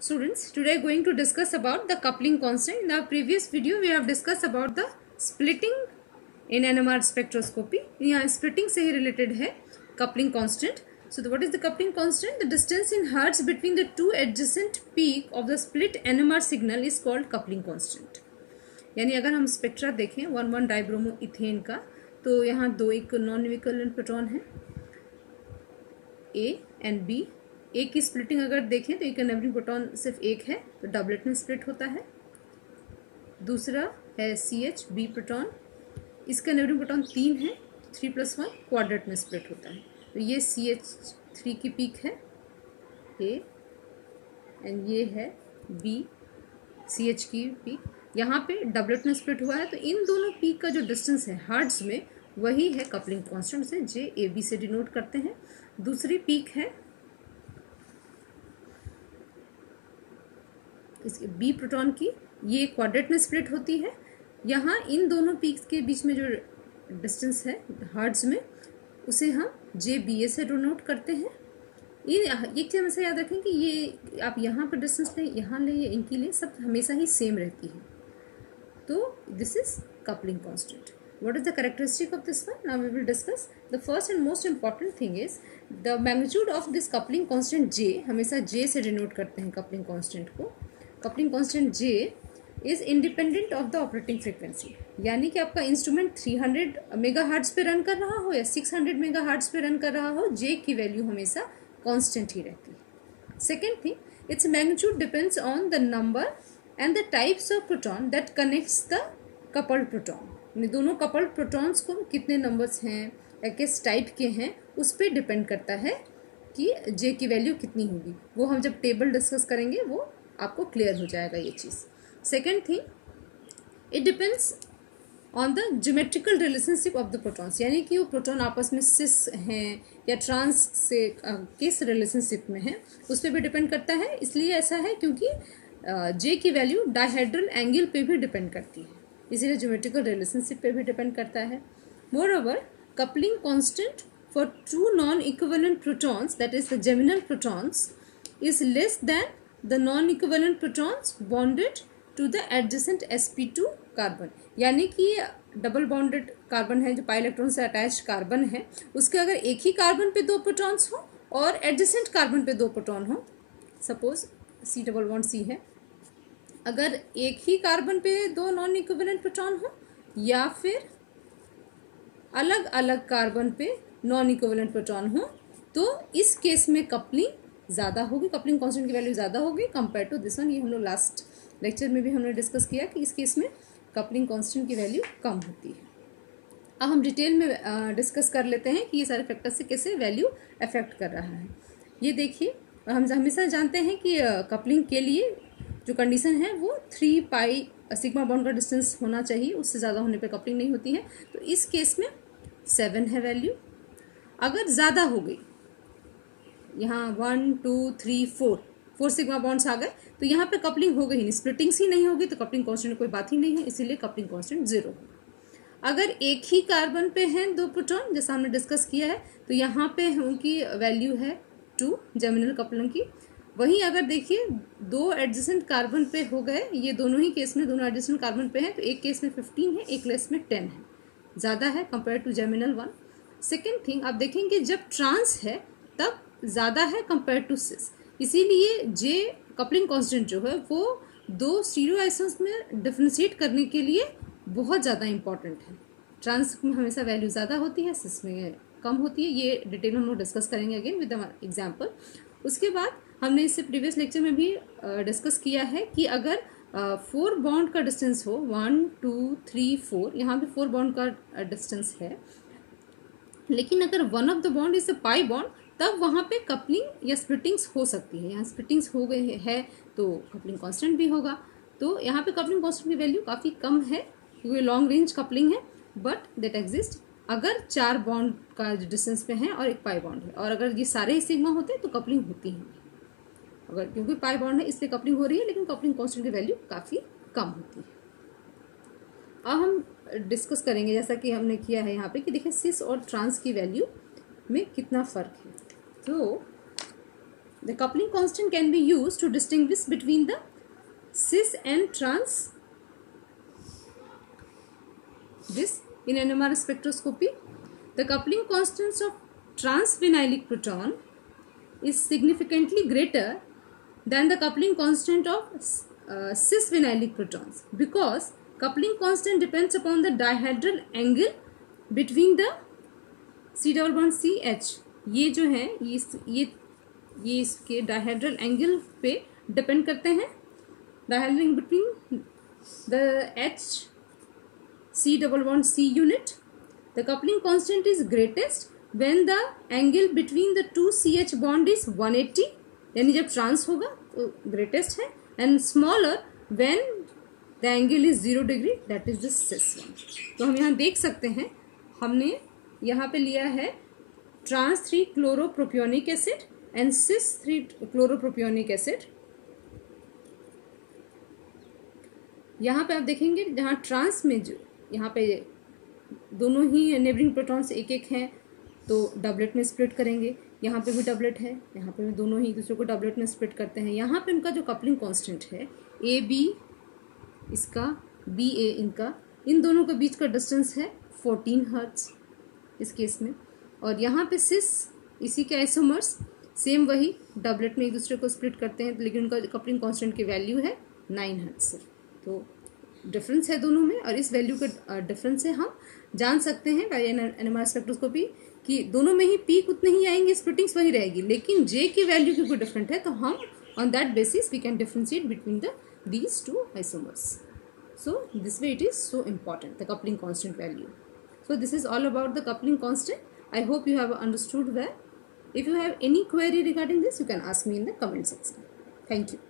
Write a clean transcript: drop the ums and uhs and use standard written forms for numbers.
Students, today going to discuss about the coupling constant. In our previous video, we have discussed about the splitting in NMR spectroscopy. यहाँ splitting से ही related है coupling constant. So, what is the coupling constant? The distance in hertz between the two adjacent peak of the split NMR signal is called coupling constant. यानी अगर हम spectra देखें 1,1 dibromo ethane का, तो यहाँ दो एक नॉन इक्विवेलेंट प्रोटॉन है A एंड B. ए की स्प्लिटिंग अगर देखें तो एक नेबरिंग प्रोटॉन सिर्फ एक है तो डबलेट में स्प्लिट होता है. दूसरा है CH B प्रोटॉन, इसका नेबरिंग प्रोटॉन 3 है, 3+1 क्वाड्रेट में स्प्लिट होता है. तो ये CH3 की पीक है A एंड ये है B CH की पीक. यहाँ पे डबलेट में स्प्लिट हुआ है, तो इन दोनों पीक का जो डिस्टेंस है हर्ट्ज में वही है कपलिंग कांस्टेंट से JAB से डिनोट करते हैं. दूसरी पीक है इसके B प्रोटॉन की, ये क्वाड्रेट में स्प्लिट होती है. यहाँ इन दोनों पीक्स के बीच में जो डिस्टेंस है हर्ट्ज में उसे हम JBA से डिनोट करते हैं. ये एक चीज़ हमेशा याद रखें कि ये आप यहाँ पर डिस्टेंस लें, यहाँ लें, या इनकी लें, सब हमेशा ही सेम रहती है. तो this is coupling constant. What is the characteristic of this one? Now we will discuss. The first and most important thing is the magnitude of this coupling constant J. हमेशा J से denote करते हैं coupling constant को. Coupling constant J is independent of the operating frequency. यानी कि आपका instrument 300 megahertz पे run कर रहा हो या 600 मेगाहर्ट्ज पे रन कर रहा हो, J की वैल्यू हमेशा कांस्टेंट ही रहती है. Second thing, its magnitude depends on the number and the types of proton that connects the coupled proton. दोनों कपल्ड प्रोटॉन्स को कितने नंबर्स हैं या किस टाइप के हैं उस पर डिपेंड करता है कि J की वैल्यू कितनी होगी. वो हम जब टेबल डिस्कस करेंगे वो आपको क्लियर हो जाएगा ये चीज़. Second thing, it depends on the geometrical relationship of the protons. यानी कि वो प्रोटॉन आपस में सिस हैं या ट्रांस से किस रिलेशनशिप में हैं उस पर भी डिपेंड करता है. इसलिए ऐसा है क्योंकि J की वैल्यू डायहेड्रल एंगल पे भी डिपेंड करती है, इसीलिए ज्योमेट्रिकल रिलेशनशिप पे भी डिपेंड करता है. Moreover, coupling constant for two non equivalent protons, that is the geminal protons, is less than the non equivalent protons bonded to the adjacent sp2 carbon. यानी कि double bonded carbon है जो pi electron से attach carbon है, उसके अगर एक ही carbon पे दो प्रोटॉन्स हो और एडजेसेंट कार्बन पे दो प्रोटॉन हो, suppose C double bond C है, अगर एक ही कार्बन पे दो नॉन इक्विवेलेंट प्रोटॉन हो या फिर अलग अलग कार्बन पे नॉन इक्विवेलेंट प्रोटॉन हो, तो इस केस में कपलिंग ज़्यादा होगी, कपलिंग कांस्टेंट की वैल्यू ज़्यादा होगी कंपेयर टू दिस वन. ये हम लोग लास्ट लेक्चर में भी हमने डिस्कस किया कि इस केस में कपलिंग कांस्टेंट की वैल्यू कम होती है. अब हम डिटेल में डिस्कस कर लेते हैं कि ये सारे फैक्टर से कैसे वैल्यू अफेक्ट कर रहा है. ये देखिए, हम हमेशा जानते हैं कि कपलिंग के लिए जो कंडीशन है वो 3 पाई सिग्मा बॉन्ड का डिस्टेंस होना चाहिए, उससे ज़्यादा होने पे कपलिंग नहीं होती है. तो इस केस में 7 है वैल्यू. अगर ज़्यादा हो गई, यहाँ 1 2 3 4 सिग्मा बॉन्ड्स आ गए, तो यहाँ पे कपलिंग हो गई नहीं, स्प्लिटिंग्स ही नहीं होगी, तो कपलिंग कांस्टेंट कोई बात ही नहीं है, इसीलिए कपलिंग कांस्टेंट 0 होगा. अगर एक ही कार्बन पे हैं दो प्रोटॉन, जैसा हमने डिस्कस किया है, तो यहाँ पे उनकी वैल्यू है 2 जेमिनल कपलिंग की. वहीं अगर देखिए दो एडजेसेंट कार्बन पे हो गए, ये दोनों ही केस में दोनों एडजेसेंट कार्बन पे हैं, तो एक केस में 15 है, एक केस में 10 है, ज़्यादा है compare to geminal 1. Second thing, आप देखेंगे जब ट्रांस है तब ज़्यादा है कंपेयर टू सिस, इसीलिए J कपलिंग कांस्टेंट जो है वो दो स्टीरियो आइसोन्स में डिफरेंशिएट करने के लिए बहुत ज़्यादा इंपॉर्टेंट है. ट्रांस में हमेशा वैल्यू ज़्यादा होती है, सिस में कम होती है. ये डिटेल हम लोग डिस्कस करेंगे अगेन विद एग्जाम्पल. उसके बाद हमने इससे प्रीवियस लेक्चर में भी डिस्कस किया है कि अगर 4 बॉन्ड का डिस्टेंस हो, 1 2 3 4, यहाँ पे 4 बॉन्ड का डिस्टेंस है, लेकिन अगर one of the bond is a pi bond, तब वहाँ पे कपलिंग या स्प्लिटिंग्स हो सकती है. यहाँ स्प्लिटिंग्स हो गई है तो कपलिंग कांस्टेंट भी होगा. तो यहाँ पे कपलिंग कांस्टेंट की वैल्यू काफ़ी कम है क्योंकि लॉन्ग रेंज कपलिंग है, बट दैट एग्जिस्ट अगर 4 बॉन्ड का डिस्टेंस पे है और एक पाई बॉन्ड है. और अगर ये सारे ही सिग्मा होते हैं तो कपलिंग होती है, अगर क्योंकि पाई बॉन्ड है इसलिए कपलिंग हो रही है, लेकिन कपलिंग कांस्टेंट की वैल्यू काफ़ी कम होती है. अब हम डिस्कस करेंगे जैसा कि हमने किया है यहाँ पे कि देखिए सिस और ट्रांस की वैल्यू में कितना फ़र्क है. तो The coupling constant can be used to distinguish between the cis and trans. This in NMR spectroscopy, the coupling constants of transvinylic proton is significantly greater than the coupling constant of cis-vinylic protons, because coupling constant depends upon the dihedral angle between the C double bond CH. ये जो है ये इसके dihedral angle पे depend करते हैं. Dihedral angle between the H C double bond C unit. The coupling constant is greatest when the angle between the two CH bond is 180, यानी जब ट्रांस होगा तो ग्रेटेस्ट है, and smaller when the angle is 0 degree, that is the cis one. तो हम यहाँ देख सकते हैं, हमने यहाँ पे लिया है trans 3 chloropropionic acid and cis 3 chloropropionic acid. यहाँ पे आप देखेंगे जहाँ ट्रांस में जो यहाँ पे दोनों ही नेबरिंग प्रोटॉन्स एक एक हैं तो डबलेट में स्प्लिट करेंगे. यहाँ पे भी डबलेट है, यहाँ पे भी दोनों ही एक दूसरे को डबलेट में स्प्लिट करते हैं. यहाँ पे उनका जो कपलिंग कांस्टेंट है ए बी इसका बी ए इनका, इन दोनों के बीच का डिस्टेंस है 14 हर्ट्ज इस केस में. और यहाँ पे सिस इसी के आइसोमर्स सेम वही डबलेट में एक दूसरे को स्प्लिट करते हैं, लेकिन उनका कपलिंग कांस्टेंट की वैल्यू है 9 हर्ट्ज से. तो डिफरेंस है दोनों में, और इस वैल्यू के डिफरेंस से हम जान सकते हैं बाय एनएमआर स्पेक्ट्रोस्कोपी कि दोनों में ही पीक उतने ही आएंगे, स्प्लिटिंग्स वही रहेगी, लेकिन जे की वैल्यू क्योंकि डिफरेंट है तो हम on that basis we can differentiate between these two isomers. So this way it is so important, the coupling constant value. So this is all about the coupling constant. I hope you have understood well. If you have any query regarding this, you can ask me in the comment section. Thank you.